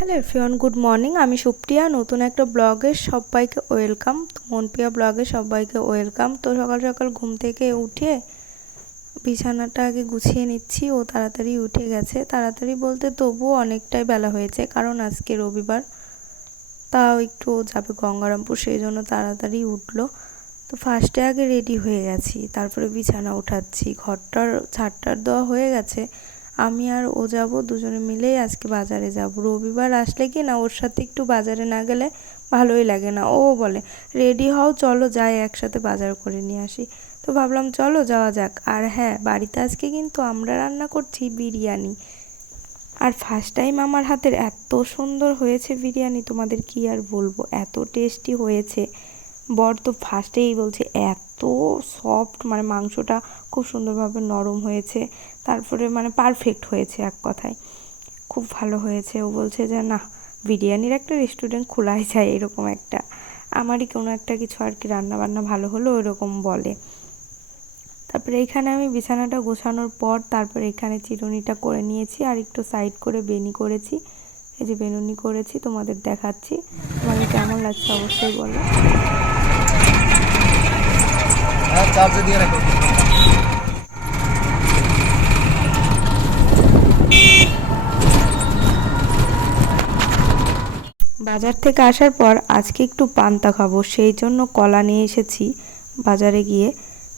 Hello everyone, good morning. আমি সুপ্রিয়া। নতুন একটা ব্লগে সবাইকে ওয়েলকাম। মনপ্রিয়া ব্লগে সবাইকে ওয়েলকাম। তো সকাল সকাল ঘুম থেকে উঠে বিছানাটা আগে গুছিয়ে নিচ্ছি। ও তাড়াতাড়ি উঠে গেছে, তাড়াতাড়ি বলতে তবুও অনেকটাই বেলা হয়েছে, কারণ আজকে রবিবার। তাও একটু ও যাবে গঙ্গারামপুর, সেই জন্য তাড়াতাড়ি উঠলো। তো ফার্স্টে আগে রেডি হয়ে গেছি, তারপরে বিছানা উঠাচ্ছি, ঘরটার ঝাড়টার দেওয়া হয়ে গেছে। আমি আর ও যাব, দুজনে মিলেই আজকে বাজারে যাব। রবিবার আসলে কি না, ওর সাথে একটু বাজারে না গেলে ভালোই লাগে না। ও বলে রেডি হও, চলো যাই একসাথে বাজার করে নিয়ে আসি। তো ভাবলাম চলো যাওয়া যাক। আর হ্যাঁ, বাড়িতে আজকে কিন্তু আমরা রান্না করছি বিরিয়ানি। আর ফার্স্ট টাইম আমার হাতের এত সুন্দর হয়েছে বিরিয়ানি, তোমাদের কি আর বলবো, এত টেস্টি হয়েছে। বর তো ফার্স্টেই বলছে এত সফট, মানে মাংসটা খুব সুন্দরভাবে নরম হয়েছে, তারপরে মানে পারফেক্ট হয়েছে, এক কথায় খুব ভালো হয়েছে। ও বলছে যে না, বিরিয়ানির একটা রেস্টুরেন্ট খোলাই যায়, এরকম একটা আমারই কোনো একটা কিছু আর কি রান্না বান্না ভালো হলো এরকম বলে। তারপরে এখানে আমি বিছানাটা গোছানোর পর তারপরে এখানে চিরুনিটা করে নিয়েছি, আর একটু সাইড করে বেনি করেছি। এই যে বেনুনি করেছি, তোমাদের দেখাচ্ছি। তোমাদের কেমন লাগছে অবশ্যই বলো। বাজার থেকে আসার পর আজকে একটু পান্তা খাবো, সেই জন্য কলা নিয়ে এসেছি বাজারে গিয়ে।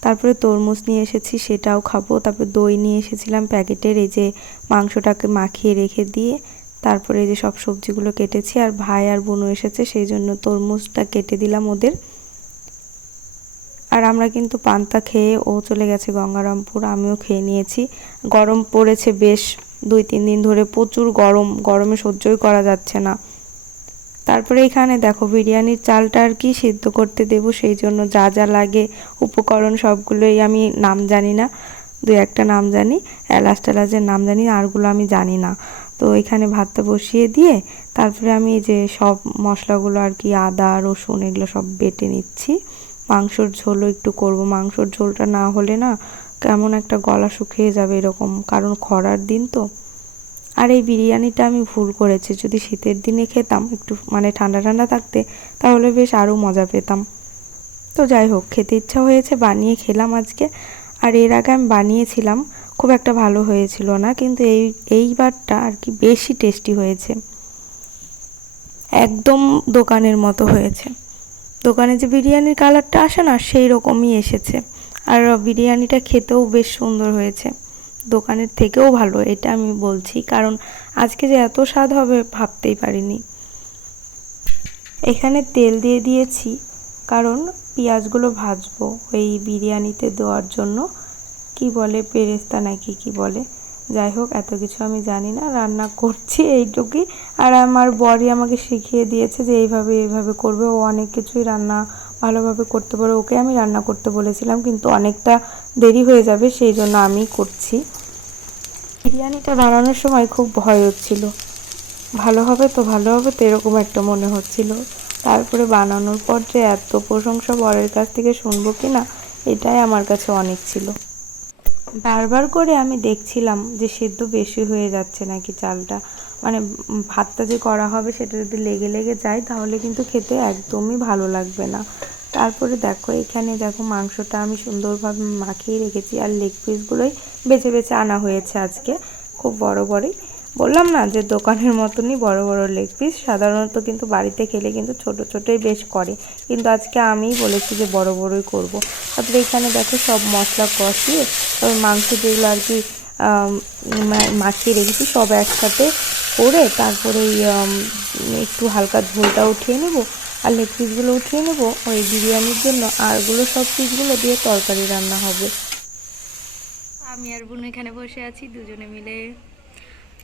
তারপরে তরমুজ নিয়ে এসেছি, সেটাও খাবো। তারপরে দই নিয়ে এসেছিলাম প্যাকেটের, এই যে মাংসটাকে মাখিয়ে রেখে দিয়ে তারপরে এই যে সব সবজিগুলো কেটেছি। আর ভাই আর বোনও এসেছে, সেই জন্য তরমুজটা কেটে দিলাম ওদের। আর আমরা কিন্তু পান্তা খেয়ে ও চলে গেছে গঙ্গারামপুর, আমিও খেয়ে নিয়েছি। গরম পড়েছে বেশ, 2-3 দিন ধরে প্রচুর গরম, গরমে সহ্যই করা যাচ্ছে না। তারপরে এখানে দেখো বিরিয়ানির চালটা আর কি সিদ্ধ করতে দেব, সেই জন্য যা যা লাগে উপকরণ সবগুলোই আমি নাম জানি না, 2-1টা নাম জানি, এলাচ টেলাচের নাম জানি, আরগুলো আমি জানি না। তো এখানে ভাতটা বসিয়ে দিয়ে তারপরে আমি এই যে সব মশলাগুলো আর কি, আদা রসুন এগুলো সব বেটে নিচ্ছি। মাংসর ঝোলও একটু করব, মাংসর ঝোলটা না হলে না কেমন একটা গলা শুকিয়ে যাবে এরকম, কারণ খরার দিন তো। আর এই বিরিয়ানিটা আমি ভুল করেছি, যদি শীতের দিনে খেতাম একটু মানে ঠান্ডা ঠান্ডা থাকতে, তাহলে বেশ আরও মজা পেতাম। তো যাই হোক, খেতে ইচ্ছা হয়েছে, বানিয়ে খেলাম আজকে। আর এর আগে আমি বানিয়েছিলাম, খুব একটা ভালো হয়েছিল না, কিন্তু এইবারটা আর কি বেশি টেস্টি হয়েছে, একদম দোকানের মতো হয়েছে। দোকানে যে বিরিয়ানির কালারটা আসে না, সেই রকমই এসেছে। আর বিরিয়ানিটা খেতেও বেশ সুন্দর হয়েছে, দোকানের থেকেও ভালো, এটা আমি বলছি, কারণ আজকে যে এত স্বাদ হবে ভাবতেই পারিনি। এখানে তেল দিয়ে দিয়েছি, কারণ পেঁয়াজগুলো ভাজবো ওই বিরিয়ানিতে দেওয়ার জন্য। কি বলে, বেরেস্তা নাকি কি বলে, যাই হোক এত কিছু আমি জানি না, রান্না করছি এইটুকুই। আর আমার বরই আমাকে শিখিয়ে দিয়েছে যে এইভাবে এইভাবে করবে, ও অনেক কিছুই রান্না ভালোভাবে করতে পারে। ওকে আমি রান্না করতে বলেছিলাম, কিন্তু অনেকটা দেরি হয়ে যাবে, সেই জন্য আমি করছি। বিরিয়ানিটা বানানোর সময় খুব ভয় হচ্ছিল, ভালো হবে তো ভালো হবে তো এরকম একটা মনে হচ্ছিল। তারপরে বানানোর পর যে এত প্রশংসা বরের কাছ থেকে শুনবো কি না, এটাই আমার কাছে অনেক ছিল। বারবার করে আমি দেখছিলাম যে সেদ্ধ বেশি হয়ে যাচ্ছে নাকি চালটা, মানে ভাতটা যে করা হবে সেটা যদি লেগে লেগে যায় তাহলে কিন্তু খেতে একদমই ভালো লাগবে না। তারপরে দেখো এখানে দেখো মাংসটা আমি সুন্দরভাবে মাখিয়ে রেখেছি, আর লেগ পিসগুলোই বেছে বেছে আনা হয়েছে আজকে, খুব বড় বড়ই। বললাম না যে দোকানের মতনই বড় বড় লেগ পিস, সাধারণত কিন্তু বাড়িতে খেলে কিন্তু ছোট ছোটই বেশ করে, কিন্তু আজকে আমিই বলেছি যে বড় বড়ই করব। তারপরে এখানে দেখো সব মশলা কষিয়ে তবে মাংস যেগুলো আর কি মাখিয়ে রেখেছি সব একসাথে করে তারপরে একটু হালকা ঝোলটা উঠিয়ে নেব, আর লেগ পিসগুলো উঠিয়ে নেব ওই বিরিয়ানির জন্য, আরগুলো সব পিসগুলো দিয়ে তরকারি রান্না হবে। আমি আর বুনু এখানে বসে আছি দুজনে মিলে।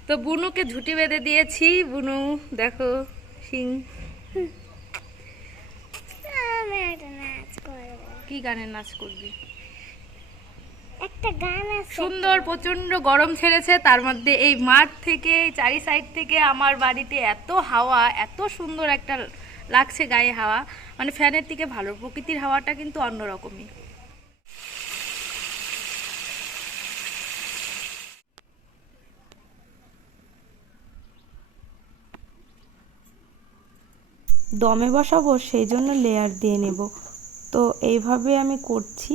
তো বুনুকে ঝুঁটি বেঁধে দিয়েছি, বুনু দেখো সিং। কি গানের নাচ করবি? একটা গান আছে সুন্দর, প্রচন্ড গরম ছেড়েছে, তার মধ্যে এই মাঠ থেকে চারি সাইড থেকে আমার বাড়িতে এত হাওয়া, এত সুন্দর একটা লাগছে গায়ে হাওয়া, মানে ফ্যানের থেকে ভালো, প্রকৃতির হাওয়াটা কিন্তু অন্যরকমই। দমে বসাবো সেই জন্য লেয়ার দিয়ে নেব। তো এইভাবে আমি করছি।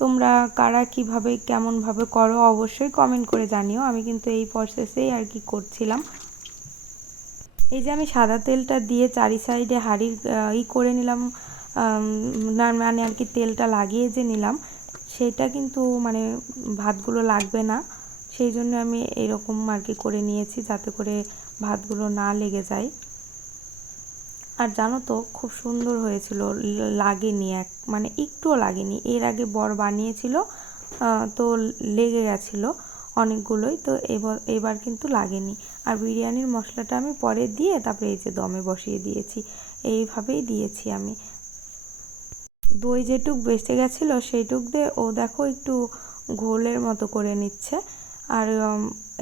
তোমরা কারা কীভাবে কেমনভাবে করো অবশ্যই কমেন্ট করে জানিও। আমি কিন্তু এই প্রসেসেই আর কি করছিলাম। এই যে আমি সাদা তেলটা দিয়ে চারি সাইডে হাঁড়ির করে নিলাম, না মানে আর কি তেলটা লাগিয়ে যে নিলাম সেটা কিন্তু মানে ভাতগুলো লাগবে না, সেই জন্য আমি এরকম আর কি করে নিয়েছি যাতে করে ভাতগুলো না লেগে যায়। আর জানো তো খুব সুন্দর হয়েছিল, লাগেনি মানে একটুও লাগেনি। এর আগে বর বানিয়েছিল তো লেগে গেছিলো অনেকগুলোই, তো এবার কিন্তু লাগেনি। আর বিরিয়ানির মশলাটা আমি পরে দিয়ে তারপরে এই যে দমে বসিয়ে দিয়েছি, এইভাবেই দিয়েছি আমি। দই যেটুক বেঁচে গেছিলো সেইটুক দিয়ে ও দেখো একটু ঘোলের মতো করে নিচ্ছে। আর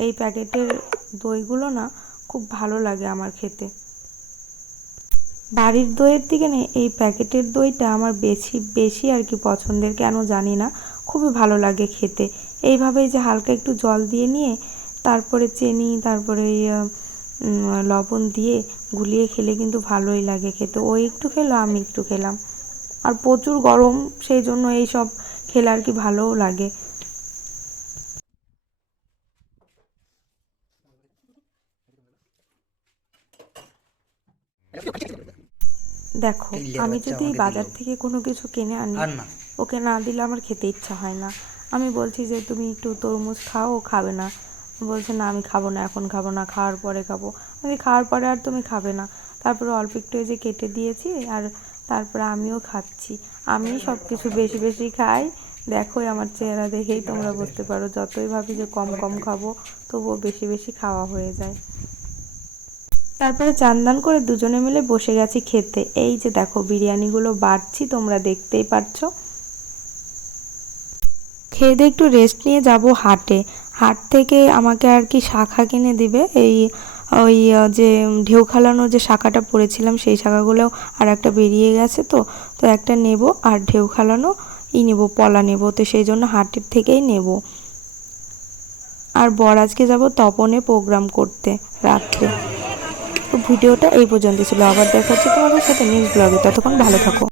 এই প্যাকেটের দইগুলো না খুব ভালো লাগে আমার খেতে। বাড়ির দইয়ের থেকে না এই প্যাকেটের দইটা আমার বেশি আর কি পছন্দের, কেন জানি না, খুবই ভালো লাগে খেতে। এইভাবেই যে হালকা একটু জল দিয়ে নিয়ে তারপরে চিনি তারপরে লবণ দিয়ে গুলিয়ে খেলে কিন্তু ভালোই লাগে খেতে। ও একটু খেলো আমি একটু খেলাম, আর প্রচুর গরম সেই জন্য এই সব খেলে আর কি ভালোও লাগে। দেখো আমি যদি বাজার থেকে কোনো কিছু কিনে আনি, ওকে না দিলে আমার খেতে ইচ্ছা হয় না। আমি বলছি যে তুমি একটু তরমুজ খাও, ও খাবে না, বলছে না আমি খাবো না, এখন খাবো না, খাওয়ার পরে খাবো। আমি খাওয়ার পরে আর তুমি খাবে না। তারপরে অল্প একটু এই যে কেটে দিয়েছি, আর তারপরে আমিও খাচ্ছি। আমি সব কিছু বেশি বেশি খাই। দেখোই আমার চেহারা দেখেই তোমরা বুঝতে পারো, যতই ভাবি যে কম কম খাবো তবুও বেশি বেশি খাওয়া হয়ে যায়। তারপরে চান করে দুজনে মিলে বসে গেছি খেতে। এই যে দেখো বিরিয়ানিগুলো বাড়ছি, তোমরা দেখতেই পাচ্ছ। খেয়ে দিয়ে একটু রেস্ট নিয়ে যাব হাটে। হাট থেকে আমাকে আর কি শাখা কিনে দিবে, এই ওই যে ঢেউ খালানো যে শাখাটা পরেছিলাম সেই শাখাগুলোও আর একটা বেরিয়ে গেছে, তো তো একটা নেব, আর ঢেউ খালানো নেব, পলা নেব, তো সেই জন্য হাটের থেকেই নেব। আর বর আজকে যাব তপনে প্রোগ্রাম করতে রাত্রে। তো ভিডিওটা এই পর্যন্ত ছিল, আবার দেখা হচ্ছে তোমাদের সাথে নেক্সট ব্লগে, ততক্ষণ ভালো থাকো।